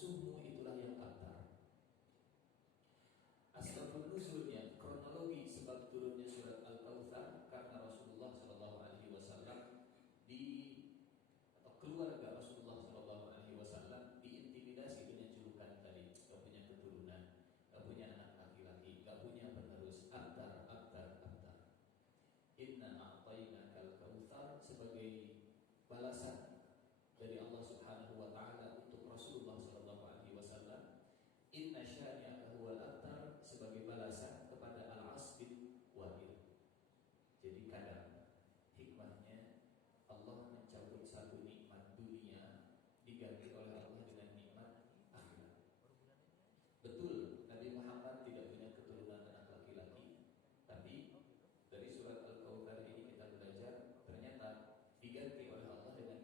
musuhmu itulah yang abtar. Asbabun nuzulnya, kronologi sebab turunnya surat Al-Kautsar karena Rasulullah Shallallahu Alaihi Wasallam atau keluarga Rasulullah Shallallahu Alaihi Wasallam diintimidasi dengan julukan tadi, gak punya keturunan, gak punya anak laki-laki, gak punya penerus, abtar. Inna a'tainakal kautsar sebagai balasan dari Allah Subhanahu wa taala untuk Rasulullah Shallallahu Alaihi Wasallam. Inna syani'aka huwal abtar sebagai balasan kepada Al-As bin Wa'il. Jadi kadang hikmahnya Allah mencabut satu nikmat dunia diganti oleh Allah dengan nikmat akhirat. Betul, Nabi Muhammad tidak punya keturunan anak laki-laki, tapi dari surat Al-Kautsar ini kita belajar ternyata diganti oleh Allah dengan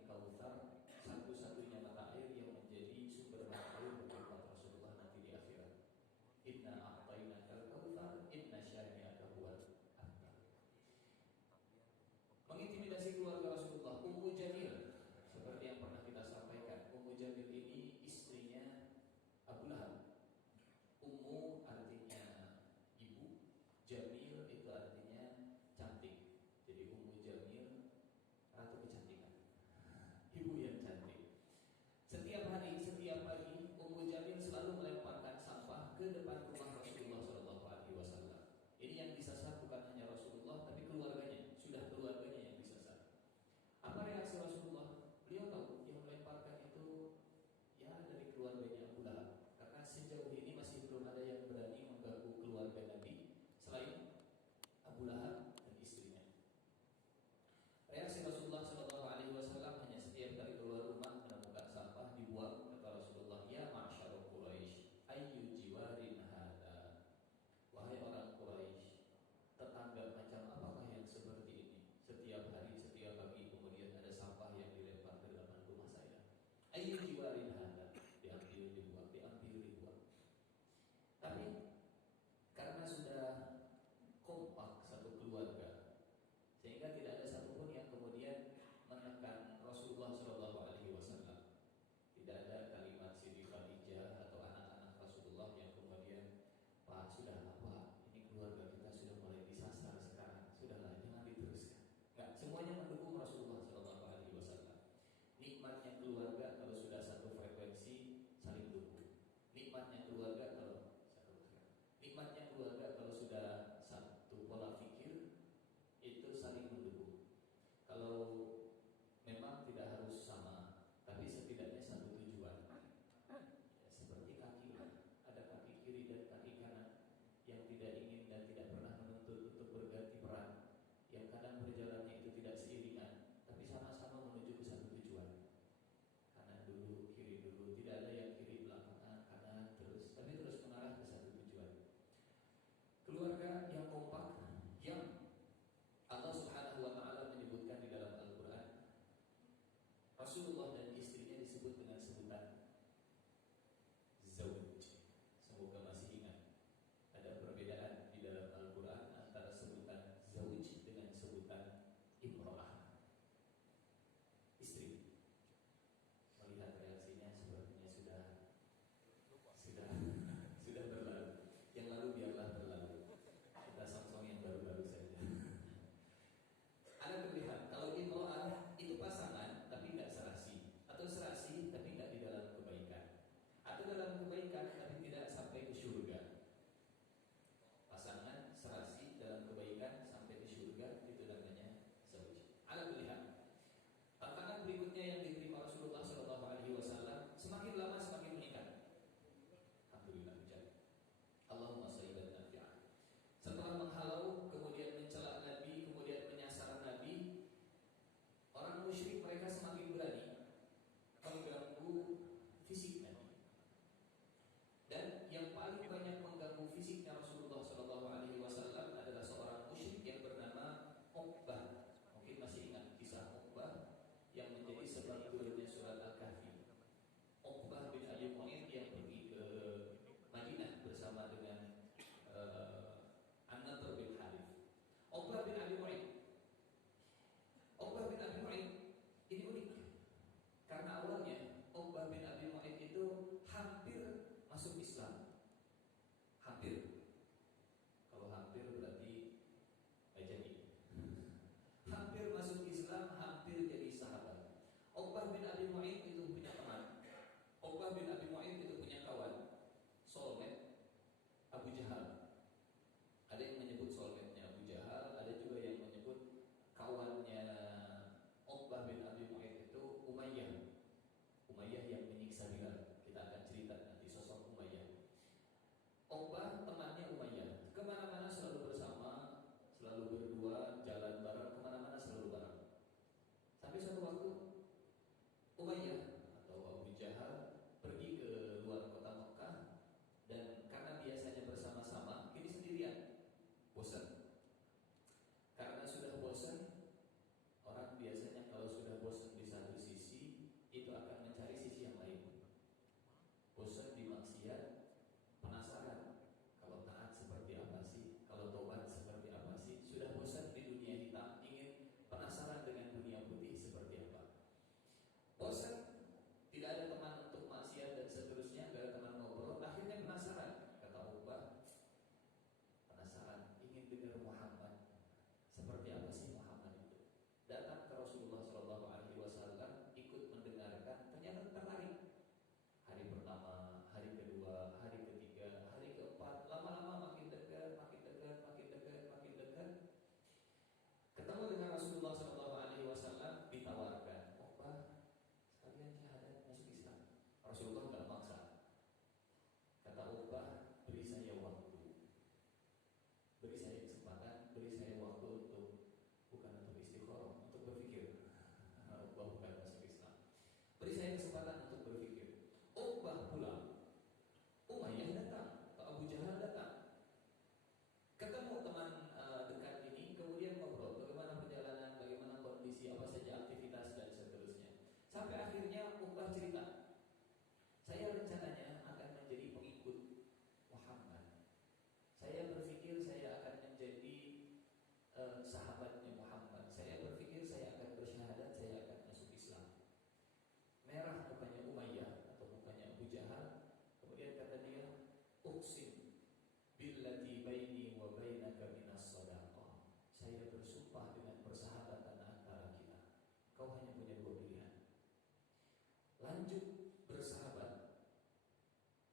lanjut bersahabat,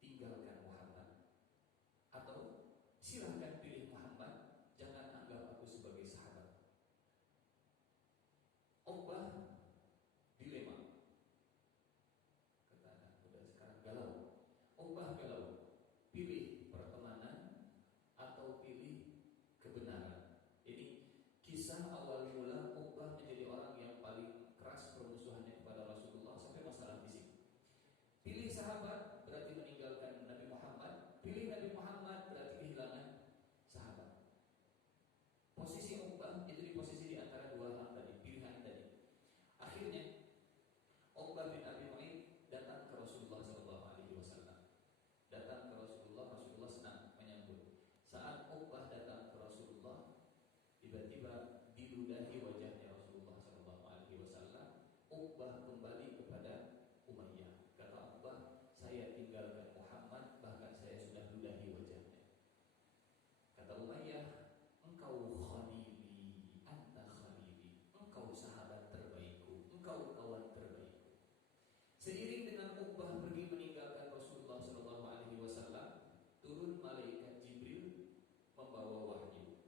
tinggalkan Muhammad, atau silahkan pilih Muhammad, jangan anggap aku sebagai sahabat. Uqbah dilema, kata anak muda sekarang galau. Uqbah galau, pilih pertemanan atau pilih kebenaran. Ini kisah awal mula Uqbah menjadi orang yang paling keras permusuhannya kepada Rasulullah sampai masalah fisik. Pilih sahabat berarti meninggalkan Nabi Muhammad, pilih Nabi Muhammad berarti kehilangan sahabat. Posisi Uqbah itu di posisi di antara dua hal tadi, pilihan tadi. Akhirnya Uqbah bin Abi Mu'ayyid datang ke Rasulullah SAW. Datang ke Rasulullah, Rasulullah senang menyambut. Saat Uqbah datang ke Rasulullah, tiba-tiba diludahi wajahnya Rasulullah SAW. Uqbah kembali kepada Umayyah. Kata Uqbah, saya tinggalkan Muhammad, bahkan saya sudah ludahi wajahnya. Kata Umayyah, engkau khalili, anta khalili, engkau sahabat terbaikku, engkau kawan terbaikku. Seiring dengan Uqbah pergi meninggalkan Rasulullah SAW, turun malaikat Jibril membawa wahyu.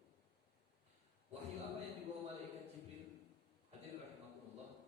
Wahyu apa yang dibawa malaikat Jibril? Hadirin rahimakumullah.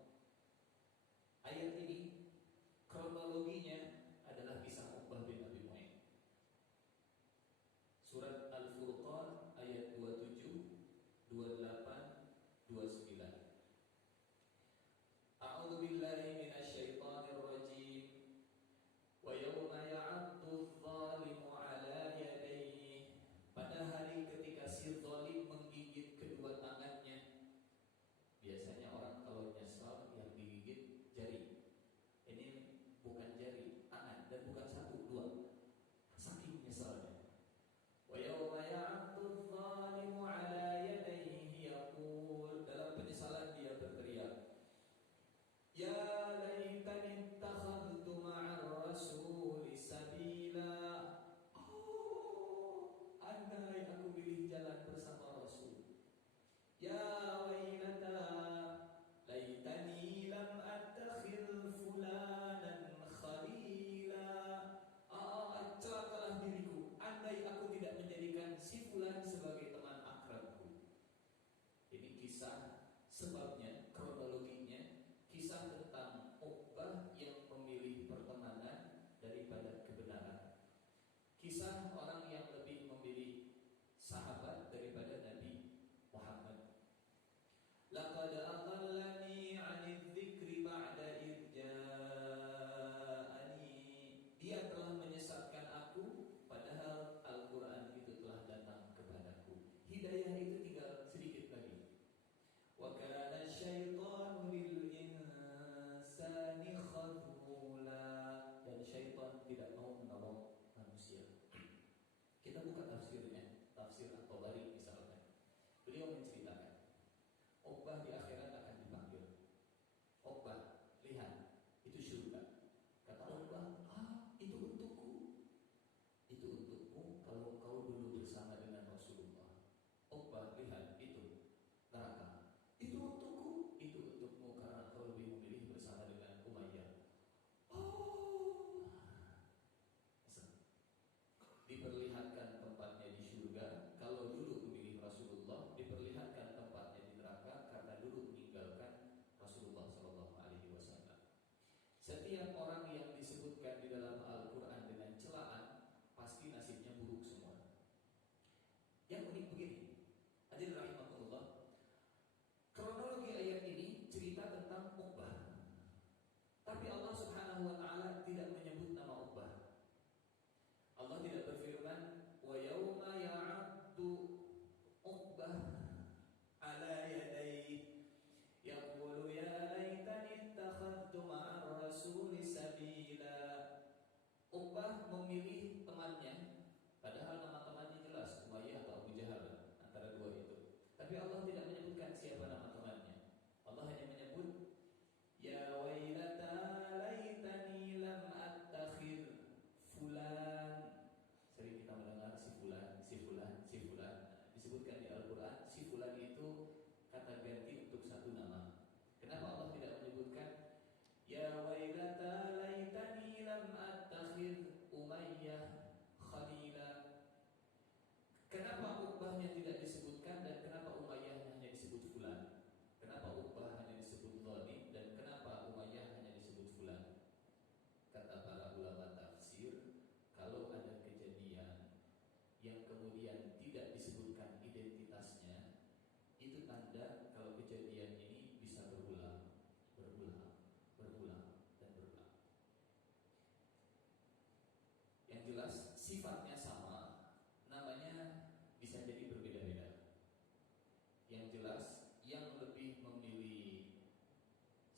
jelas yang lebih memilih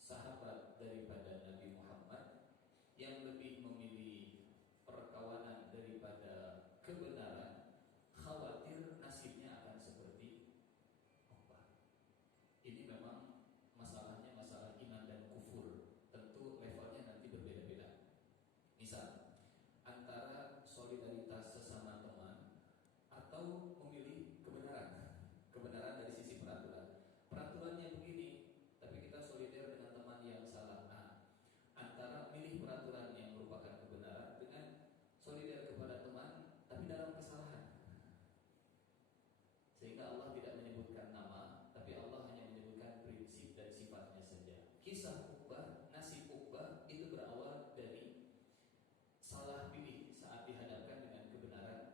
sahabat daripada Nabi Muhammad, yang lebih memilih perkawanan daripada kebenaran, khawatir nasibnya akan seperti Uqbah. Ini memang masalahnya masalah iman dan kufur. Tentu levelnya nanti berbeda-beda. Misal, antara solidaritas sesama teman atau memilih kebenaran dari sisi peraturan. Peraturannya begini, tapi kita solidar dengan teman yang salah. Antara milih peraturan yang merupakan kebenaran dengan solidar kepada teman tapi dalam kesalahan. Sehingga Allah tidak menyebutkan nama, tapi Allah hanya menyebutkan prinsip dan sifatnya saja. Kisah Uqbah, nasib Uqbah itu berawal dari salah pilih saat dihadapkan dengan kebenaran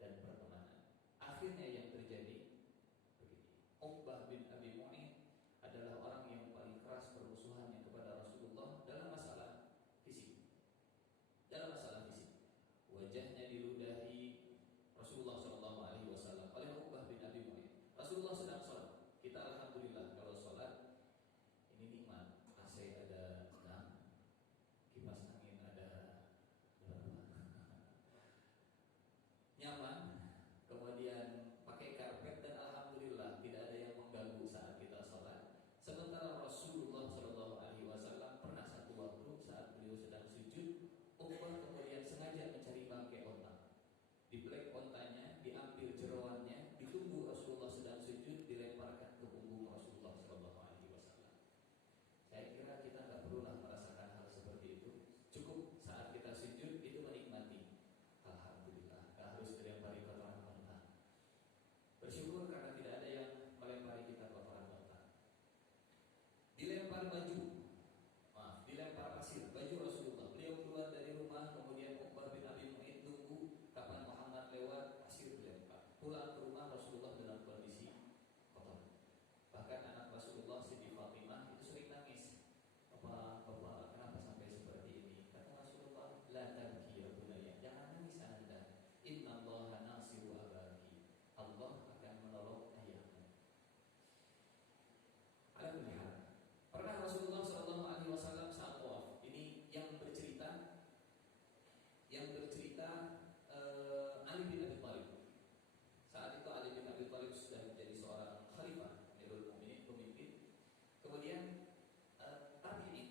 dan pertemanan. Akhirnya yang terjadi begini. Uqbah bin Abi Mu'ayth adalah orang yang paling keras permusuhannya kepada Rasulullah dalam masalah fisik. Wajahnya diludahi Rasulullah SAW oleh Uqbah bin Abi Mu'ayth. Rasulullah sedang sholat. Kita alhamdulillah kalau sholat ini nikmat. AC ada 6, kipas angin ada nyaman, kemudian pakai karpet, dan alhamdulillah tidak ada yang mengganggu saat kita sholat. Sementara Rasulullah SAW pernah satu waktu saat beliau sedang sujud, Uqbah kemudian sengaja mencari bangkai onta. Dibelek ontanya, diambil jeroannya, ditunggu Rasulullah sedang sujud, dilemparkan ke punggung Rasulullah SAW. Saya kira kita nggak perlulah merasakan hal seperti itu. Cukup saat kita sujud itu menikmati. Alhamdulillah, nggak harus dilempari kotoran onta. Bersyukur karena tidak ada yang melempari kita kotoran onta. Dilempar pasir, baju Rasulullah. Beliau keluar dari rumah, kemudian Uqbah bin Abi Mu'ayth nunggu kapan Muhammad lewat, pasir dilempar. Pulang ke rumah Rasulullah dalam kondisi kotor. Bahkan anak Rasulullah Siti Fatimah itu sering nangis. Bapak, kenapa sampai seperti ini? Kata Rasulullah, la tabki ya bunayya, jangan nangis Anda. Innallaha nasiru abaki. Allah akan menolong ayahmu. Alhamdulillah. Pernah Rasulullah SAW saat tawaf, ini yang bercerita Ali bin Abi Thalib. Saat itu Ali bin Abi Thalib sudah menjadi seorang khalifah, Amirul Mukminin, pemimpin. Kemudian tabi'in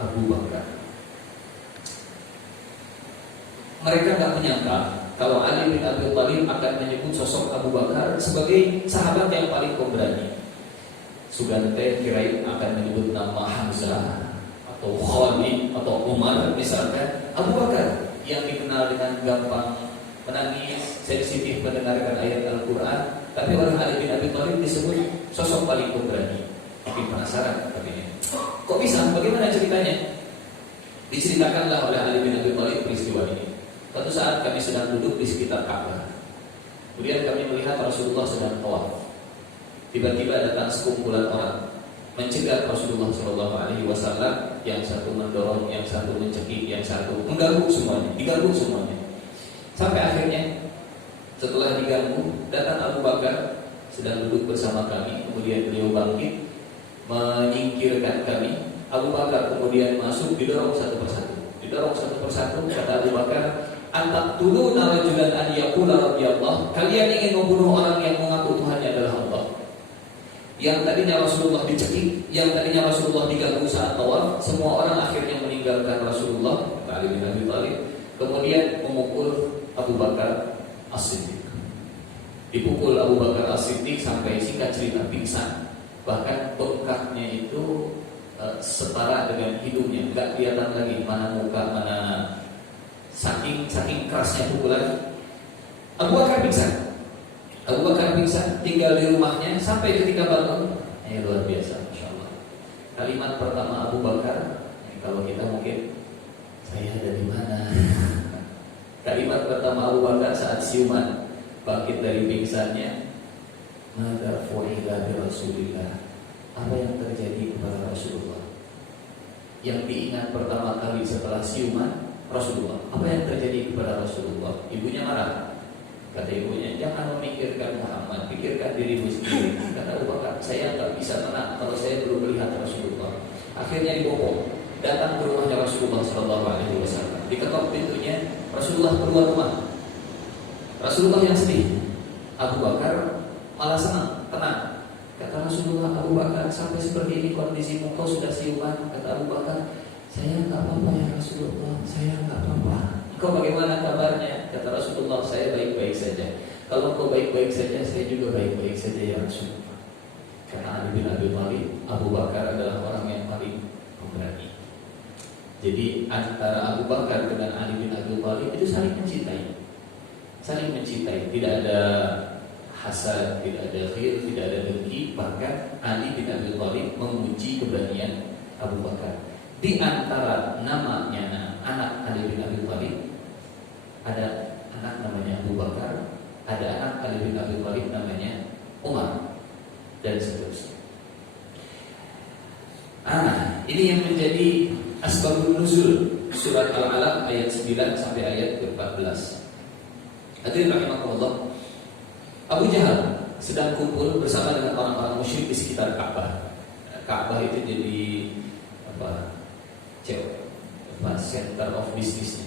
Abu Bakar. Mereka nggak menyangka kalau Ali bin Abi Thalib akan menyebut sosok Abu Bakar sebagai sahabat yang paling pemberani. Sugante kirain akan menyebut nama Hamzah atau Khalid atau Umar misalkan. Abu Bakar yang dikenal dengan gampang menangis, sensitif mendengarkan ayat Al-Quran, tapi oleh Ali bin Abi Thalib disebut sosok paling pemberani. Mungkin penasaran tapi kok bisa? Bagaimana ceritanya? Diceritakanlah oleh Ali bin Abi Thalib peristiwa ini. Suatu saat kami sedang duduk di sekitar Ka'bah. Kemudian kami melihat Rasulullah sedang tawaf. Tiba-tiba datang sekumpulan orang mencegat Rasulullah SAW. Yang satu mendorong, yang satu mencekik, yang satu diganggu semuanya. Sampai akhirnya setelah diganggu, datang Abu Bakar sedang duduk bersama kami. Kemudian beliau bangkit menyingkirkan kami. Abu Bakar kemudian masuk, didorong satu persatu. Kata Abu Bakar, antaqtuluna rajulan an yaqula rabbiyallah. Kalian ingin membunuh orang yang mengaku Tuhannya adalah Allah. Yang tadinya Rasulullah dicekik, yang tadinya Rasulullah diganggu saat tawaf, semua orang akhirnya meninggalkan Rasulullah, Ali bin Abi Thalib, kemudian memukul Abu Bakar As-Siddiq. Dipukul Abu Bakar As-Siddiq sampai singkat cerita pingsan. Bahkan bengkaknya itu setara dengan hidungnya, nggak kelihatan lagi mana muka, mana saking kerasnya pukulan. Abu Bakar pingsan, tinggal di rumahnya sampai ketika bangun. Luar biasa, Masya Allah. Kalimat pertama Abu Bakar, kalau kita mungkin, saya ada di mana? Kalimat pertama Abu Bakar saat siuman bangkit dari pingsannya, mada fu'ila bi Rasulillah. Apa yang terjadi kepada Rasulullah? Yang diingat pertama kali setelah siuman Rasulullah. Apa yang terjadi kepada Rasulullah? Ibunya marah. Kata ibunya, jangan memikirkan Muhammad, pikirkan dirimu sendiri. Kata Abu Bakar, saya nggak bisa menang kalau saya belum melihat Rasulullah. Akhirnya dibopong, datang ke rumahnya Rasulullah SAW. Diketok pintunya, Rasulullah keluar rumah. Rasulullah yang sedih, Abu Bakar malah senang, tenang. Kata Rasulullah, Abu Bakar, sampai seperti ini kondisimu, kau sudah siuman. Kata Abu Bakar, saya nggak apa-apa ya Rasulullah, saya nggak apa-apa. Kau bagaimana kabarnya? Kata Rasulullah, saya baik-baik saja. Kalau kau baik-baik saja, saya juga baik-baik saja ya Rasulullah. Karena Ali bin Abi Thalib, Abu Bakar adalah orang yang paling pemberani. Jadi antara Abu Bakar dengan Ali bin Abi Thalib itu saling mencintai. Saling mencintai, tidak ada hasad, tidak ada khil, tidak ada dengki. Bahkan Ali bin Abi Thalib memuji keberanian Abu Bakar. Di antara namanya anak Ali bin Abi Thalib, ada anak namanya Abu Bakar, ada anak Ali bin Abi Thalib namanya Umar, dan seterusnya. Ini yang menjadi asbabun nuzul surat Al-Alaq ayat 9 sampai ayat 14. Hadirin rahimakumullah, Abu Jahal sedang kumpul bersama dengan orang-orang musyrik di sekitar Ka'bah. Ka'bah itu jadi center of business,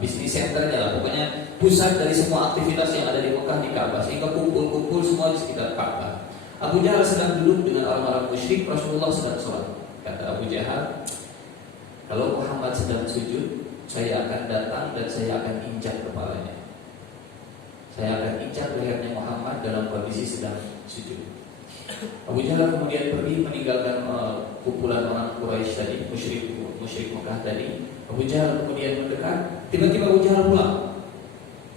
bisnis centernya lah, pokoknya pusat dari semua aktivitas yang ada di Mekah di Ka'bah, sehingga kumpul-kumpul semua di sekitar Ka'bah. Abu Jahal sedang duduk dengan orang-orang musyrik, Rasulullah sedang sholat. Kata Abu Jahal, kalau Muhammad sedang sujud, saya akan datang dan saya akan injak kepalanya. Saya akan injak lehernya Muhammad dalam kondisi sedang sujud. Abu Jahal kemudian pergi meninggalkan kumpulan orang Quraisy tadi, musyrik Mekah tadi. Abu Jahal kemudian mendekat. Tiba-tiba Abu Jahal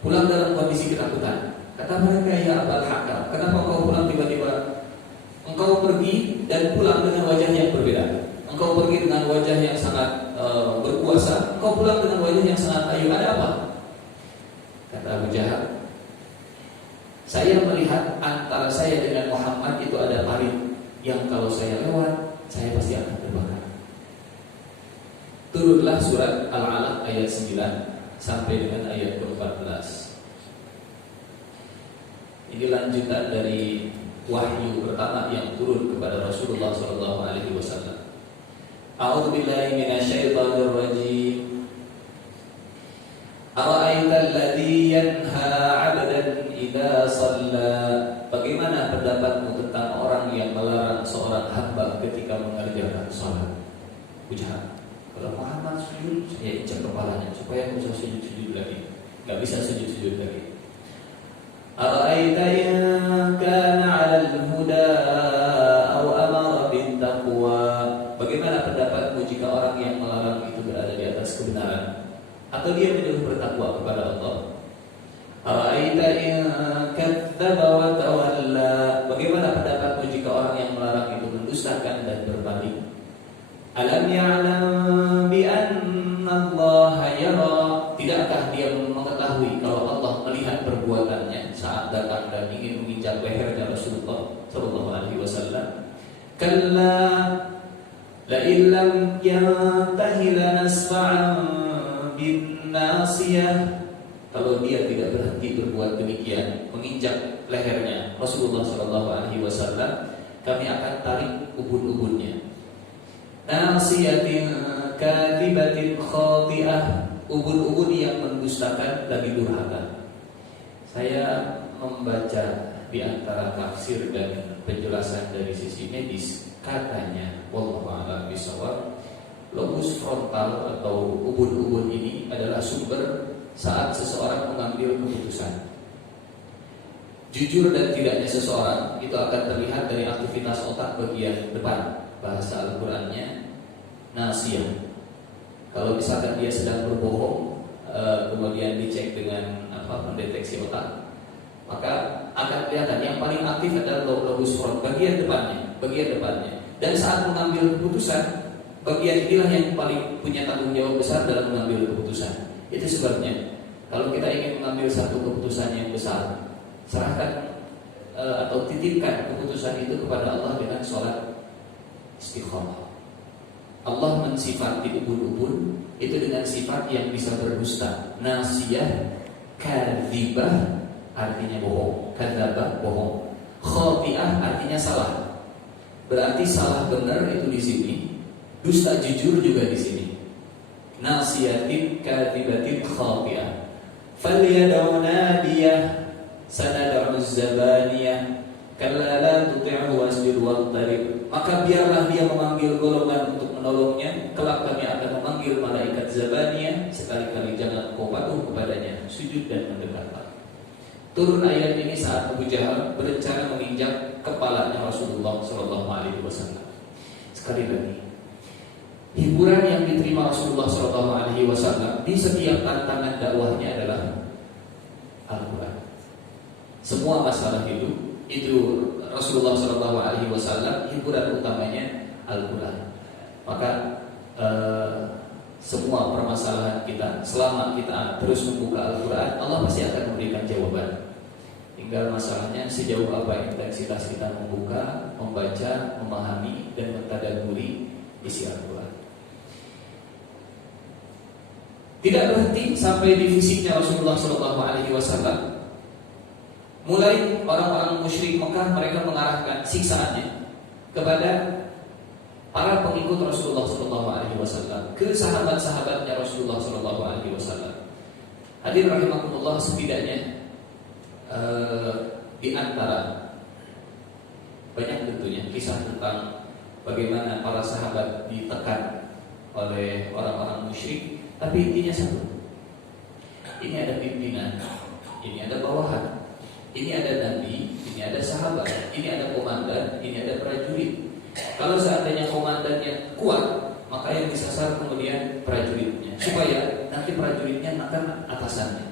pulang dalam kondisi ketakutan. Kata mereka, ya Abul Hakam, kenapa kau pulang tiba-tiba? Engkau pergi dan pulang dengan wajah yang berbeda. Engkau pergi dengan wajah yang sangat berkuasa, engkau pulang dengan wajah yang sangat ayu. Ada apa? Kata Abu Jahal, saya melihat antara saya dengan Muhammad itu ada parit yang kalau saya lewat, saya pasti akan terbakar. Turunlah surat Al-Alaq ayat 9 sampai dengan ayat ke-14. Ini lanjutan dari wahyu pertama yang turun kepada Rasulullah SAW. A'udzu billahi minasyaitonir rajim. Ara'aital ladzi yanha 'abdan idza shalla. Bagaimana pendapatmu tentang orang yang melarang seorang hamba ketika mengerjakan salat? Ujar, kalau Muhammad sujud, saya injak kepalanya supaya tidak usah sujud-sujud lagi. Enggak bisa sujud-sujud lagi. Ara'aita in kana 'alal huda aw amara bit taqwa. Bagaimana pendapatmu jika orang yang melarang itu berada di atas kebenaran atau dia menyuruh bertakwa kepada Allah? Ara'aita in kadzdzaba wa tawalla. Bagaimana pendapatmu jika orang yang melarang itu mendustakan dan berpaling? Alam ya'lam bi anna Allah yara. Tidakkah dia mengetahui kalau Allah melihat perbuatannya saat datang dan ingin menginjak lehernya Rasulullah sallallahu alaihi wasallam? Kalla la illam yantahi lanasfa'an bin nasiyah. Kalau dia tidak berhenti berbuat demikian, menginjak lehernya Rasulullah sallallahu alaihi wasallam, kami akan tarik ubun-ubunnya. Nasiyatin kadzibatin khati'ah. Ubun-ubun yang mendustakan lagi durhaka. Saya membaca di antara tafsir dan penjelasan dari sisi medis, katanya wallahu a'lam bishawab, lobus frontal atau ubun-ubun ini adalah sumber saat seseorang mengambil keputusan. Jujur dan tidaknya seseorang itu akan terlihat dari aktivitas otak bagian depan. Bahasa Al-Qur'annya nasiyah. Kalau misalkan dia sedang berbohong, kemudian dicek dengan mendeteksi otak, maka akan kelihatan yang paling aktif adalah lobus front, bagian depannya. Dan saat mengambil keputusan, bagian inilah yang paling punya tanggung jawab besar dalam mengambil keputusan. Itu sebabnya kalau kita ingin mengambil satu keputusan yang besar, serahkan atau titipkan keputusan itu kepada Allah dengan sholat istiqomah. Allah mensifati ubun-ubun itu dengan sifat yang bisa berdusta, nasiyah, kadzibah, artinya bohong. Kadzdzaba bohong. Khati'ah artinya salah. Berarti salah benar itu di sini. Dusta jujur juga di sini. Nasiyatin kadzibatin khati'ah. Falyad'u nadiyah sanad'u zabaniyah. Kalla la tuti'hu wasjud waqtarib. Maka biarlah dia memanggil golongan untuk menolongnya. Kelak kami akan memanggil malaikat zabaniyah. Sekali-kali jangan kau patuh kepadanya. Sujud dan mendekatlah. Turun ayat ini saat Abu Jahal berencana menginjak kepalanya Rasulullah SAW. Sekali lagi, hiburan yang diterima Rasulullah SAW di setiap tantangan dakwahnya adalah Al-Quran. Semua masalah hidup itu Rasulullah SAW hiburan utamanya Al-Quran. Maka semua permasalahan kita selama kita terus membuka Al-Quran, Allah pasti akan memberikan jawaban. Tinggal masalahnya sejauh apa intensitas kita membuka, membaca, memahami dan mentadabburi isi Al-Quran. Tidak berhenti sampai di fisiknya Rasulullah SAW. Mulai orang-orang musyrik Mekah, mereka mengarahkan siksaannya kepada para pengikut Rasulullah SAW, ke sahabat-sahabatnya Rasulullah SAW. Hadir rahimakumullah, setidaknya di antara banyak tentunya kisah tentang bagaimana para sahabat ditekan oleh orang-orang musyrik, tapi intinya satu. Ini ada pimpinan, ini ada bawahan, ini ada nabi, ini ada sahabat, ini ada komandan, ini ada prajurit. Kalau seandainya komandannya kuat, maka yang disasar kemudian prajuritnya, supaya nanti prajuritnya makan atasannya.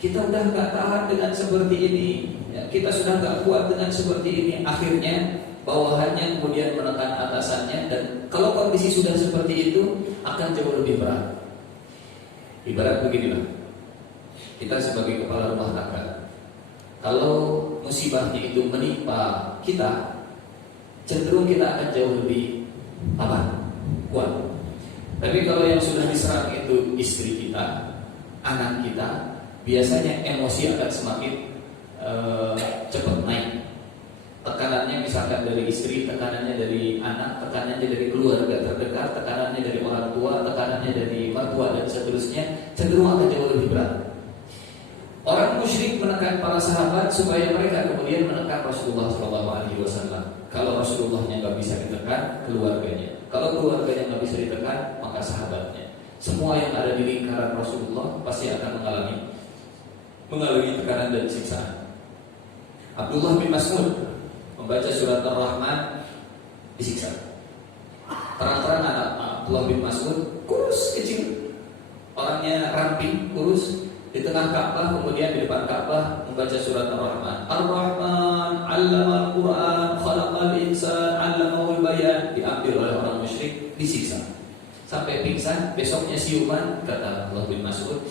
Kita udah gak tahan dengan seperti ini, ya, kita sudah gak kuat dengan seperti ini. Akhirnya bawahannya kemudian menekan atasannya, dan kalau kondisi sudah seperti itu akan jauh lebih berat. Ibarat beginilah, kita sebagai kepala rumah tangga, kalau musibahnya itu menimpa kita, cenderung kita akan jauh lebih kuat. Tapi kalau yang sudah diserang itu istri kita, anak kita, biasanya emosi akan semakin cepat naik. Tekanannya misalkan dari istri, tekanannya dari anak, tekanannya dari keluarga terdekat, tekanannya dari orang tua, tekanannya dari mertua dan seterusnya, cenderung akan jauh lebih berat. Orang musyrik menekan para sahabat supaya mereka kemudian menekan Rasulullah SAW. Kalau Rasulullahnya nggak bisa ditekan, keluarganya. Kalau keluarganya nggak bisa ditekan, maka sahabatnya. Semua yang ada di lingkaran Rasulullah pasti akan mengalami tekanan dan siksaan. Abdullah bin Mas'ud membaca surat Ar-Rahman disiksa. Terang-terang anak Abdullah bin Mas'ud kurus kecil, orangnya ramping, kurus, di tengah Ka'bah, kemudian di depan Ka'bah membaca surat Ar-Rahman. Ar-Rahman 'allama al-Qur'an, khalaqal insan, 'allamahul bayan. Diambil oleh orang musyrik, disiksa sampai pingsan. Besoknya siuman, kata Abdullah bin Mas'ud,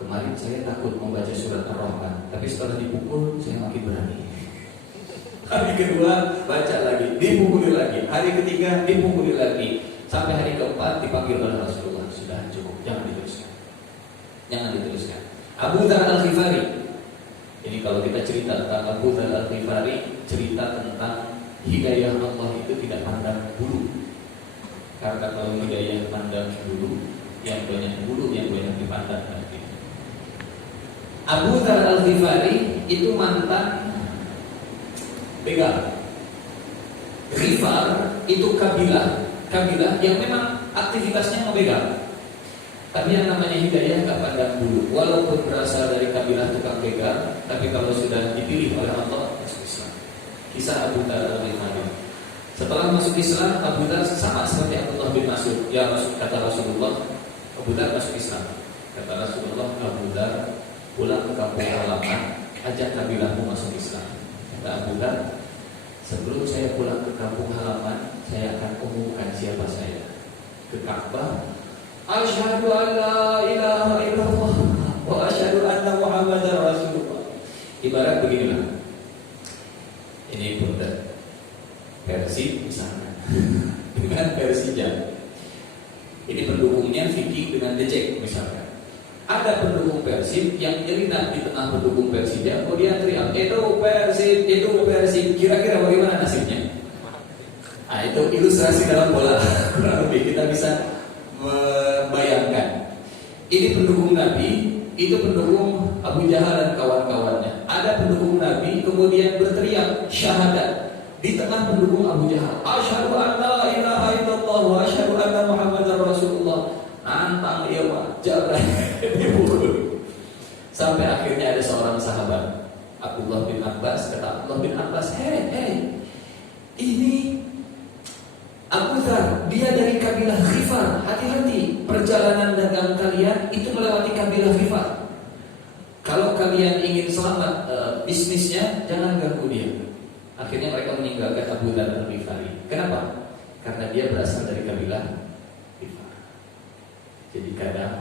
kemarin saya takut membaca surat Ar-Rahman, tapi setelah dipukul saya makin berani. Hari kedua baca lagi, dipukuli lagi. Hari ketiga dipukuli lagi. Sampai hari keempat dipanggil oleh Rasulullah, sudah cukup, jangan diteruskan. Jangan diteruskan. Abu Dzar Al-Ghifari. Ini kalau kita cerita tentang Abu Dzar Al-Ghifari, cerita tentang hidayah Allah itu tidak pandang bulu. Karena kalau hidayah pandang bulu, yang banyak bulu, yang banyak dipandang nanti. Abu Dzar Al-Ghifari itu mantan begal. Ghifar itu kabilah yang memang aktivitasnya membegal. Tapi yang namanya hidayah gak pandang bulu. Walaupun berasal dari kabilah tukang begal, tapi kalau sudah dipilih oleh Allah, masuk Islam. Kisah Abu Dzar Al-Ghifari. Setelah masuk Islam, Abu Dzar sama seperti Abdullah bin Mas'ud. Ya, kata Rasulullah, Abu Dzar masuk Islam. Kata Rasulullah, Abu Dzar pulang ke kampung halaman, ajak kabilahmu masuk Islam. Kata Abu Dzar, sebelum saya pulang ke kampung halaman, saya akan umumkan siapa saya. Ke Ka'bah, asyhadu an la ilaha illallah wa asyhadu anna Muhammadar Rasulullah. Ibarat beginilah. Ini punten versi misalnya dengan versi Jam. Ini pendukungnya Vicky dengan The Jack misalkan. Ada pendukung Persib yang nyelinap di tengah pendukung Persija, kemudian teriak, itu Persib, itu Persib. Kira-kira bagaimana nasibnya? Nah, itu ilustrasi dalam bola. Kurang lebih kita bisa membayangkan. Ini pendukung Nabi, itu pendukung Abu Jahal dan kawan-kawannya. Ada pendukung Nabi kemudian berteriak syahadat di tengah pendukung Abu Jahal. Asyhadu an la ilaha illallah wa asyhadu anna Muhammadar Rasulullah. Nantang dia wajar dipukul. Sampai akhirnya ada seorang sahabat, Abdullah bin Abbas, kata Abdullah bin Abbas, hei, ini Abu Dzar, dia dari kabilah Ghifar. Hati-hati, perjalanan dagang kalian itu melewati kabilah Ghifar. Kalau kalian ingin selamat bisnisnya, jangan ganggu dia. Akhirnya mereka meninggalkan Abu Dzar al-Ghifari. Kenapa? Karena dia berasal dari kabilah Ghifar. Jadi kadang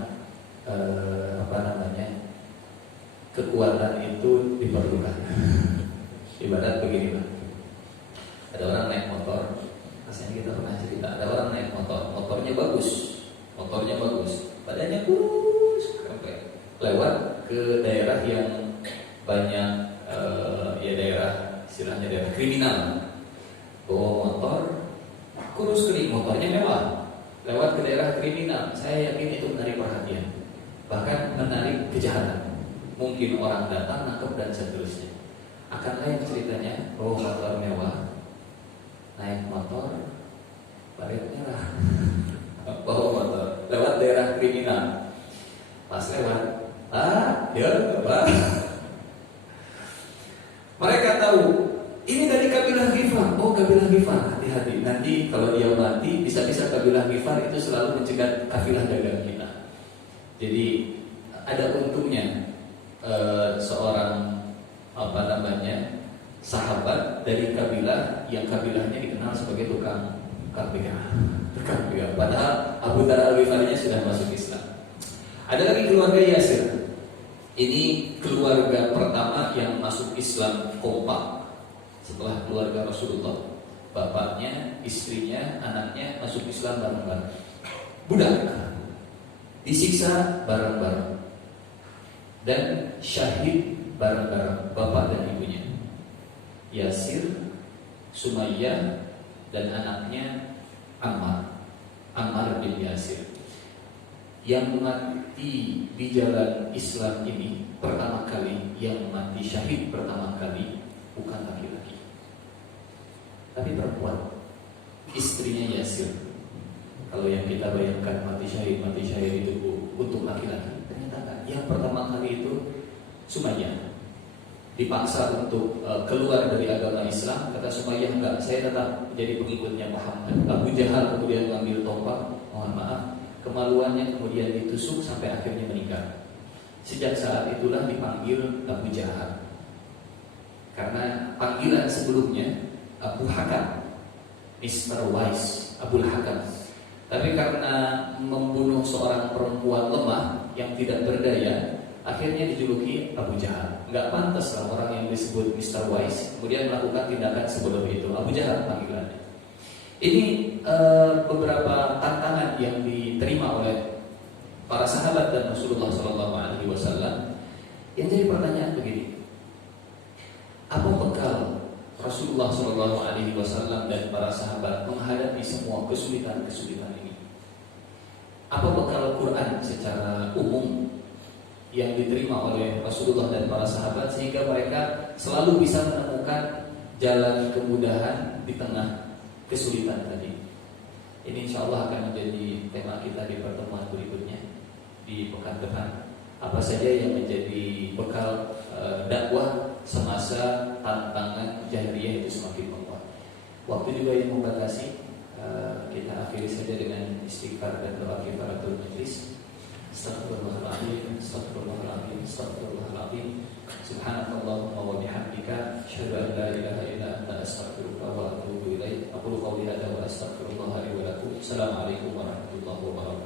kekuatan itu diperlukan. Ibarat begini, Pak. Ada orang naik motor. Rasanya kita pernah cerita, ada orang naik motor, motornya bagus, badannya kurus, sampai lewat ke daerah yang banyak ya daerah istilahnya daerah kriminal. Bawa motor kurus kering, motornya mewah, lewat ke daerah kriminal. Saya yakin itu menarik perhatian, bahkan menarik kejahatan. Mungkin orang datang nangkep dan seterusnya. Akan lain ceritanya bawa motor mewah, naik motor baret merah, bawa motor lewat daerah kriminal. Pas lewat, mereka tahu ini dari kabilah Ghifar. Oh, kabilah Ghifar, hati-hati. Nanti kalau dia mati, bisa-bisa kabilah Ghifar itu selalu mencegat kafilah dagang kita. Jadi ada untungnya seorang sahabat dari kabilah yang kabilahnya dikenal sebagai tukang kafir. Padahal Abu Dzar al-Ghifari sudah masuk Islam. Ada lagi keluarga Yasir. Ini keluarga pertama yang masuk Islam kompak setelah keluarga Rasulullah. Bapaknya, istrinya, anaknya masuk Islam bareng-bareng. Budak disiksa bareng-bareng dan syahid bareng-bareng bapak dan ibunya. Yasir, Sumayyah, dan anaknya Ammar bin Yasir. Yang mati di jalan Islam ini pertama kali, yang mati syahid pertama kali bukan laki-laki, tapi perempuan, istrinya Yasir. Kalau yang kita bayangkan mati syahid itu untuk laki-laki, ternyata enggak. Yang pertama kali itu Sumayyah. Dipaksa untuk keluar dari agama Islam. Kata Sumayyah, enggak, saya tetap jadi pengikutnya Muhammad. Abu Jahal kemudian mengambil tombak, mohon maaf, kemaluannya kemudian ditusuk sampai akhirnya meninggal. Sejak saat itulah dipanggil Abu Jahal, karena panggilan sebelumnya Abu Hakam, Mr. Wise, Abu Hakam. Tapi karena membunuh seorang perempuan lemah yang tidak berdaya, akhirnya dijuluki Abu Jahal. Enggak pantas lah orang yang disebut Mr. Wise kemudian melakukan tindakan sebodoh itu. Abu Jahal panggilannya. Ini beberapa tantangan yang diterima oleh para sahabat dan Rasulullah SAW. Yang jadi pertanyaan begini: apa bekal Rasulullah SAW dan para sahabat menghadapi semua kesulitan-kesulitan ini? Apa bekal Quran secara umum yang diterima oleh Rasulullah dan para sahabat sehingga mereka selalu bisa menemukan jalan kemudahan di tengah kesulitan tadi? Ini insya Allah akan menjadi tema kita di pertemuan berikutnya di pekan depan. Apa saja yang menjadi bekal dakwah semasa tantangan jahriyah itu semakin menguat. Waktu juga yang membatasi, kita akhiri saja dengan istighfar dan doa kifaratul majlis. Astaghfirullahaladzim, astaghfirullahaladzim, astaghfirullahaladzim. Subhanakallahumma wa bihamdika, asyhadu an la ilaha illa anta, astaghfiruka wa atubu ilaik. Aqulu qawli hadza wa astaghfirullah li wa lakum. Assalamualaikum warahmatullahi wabarakatuh.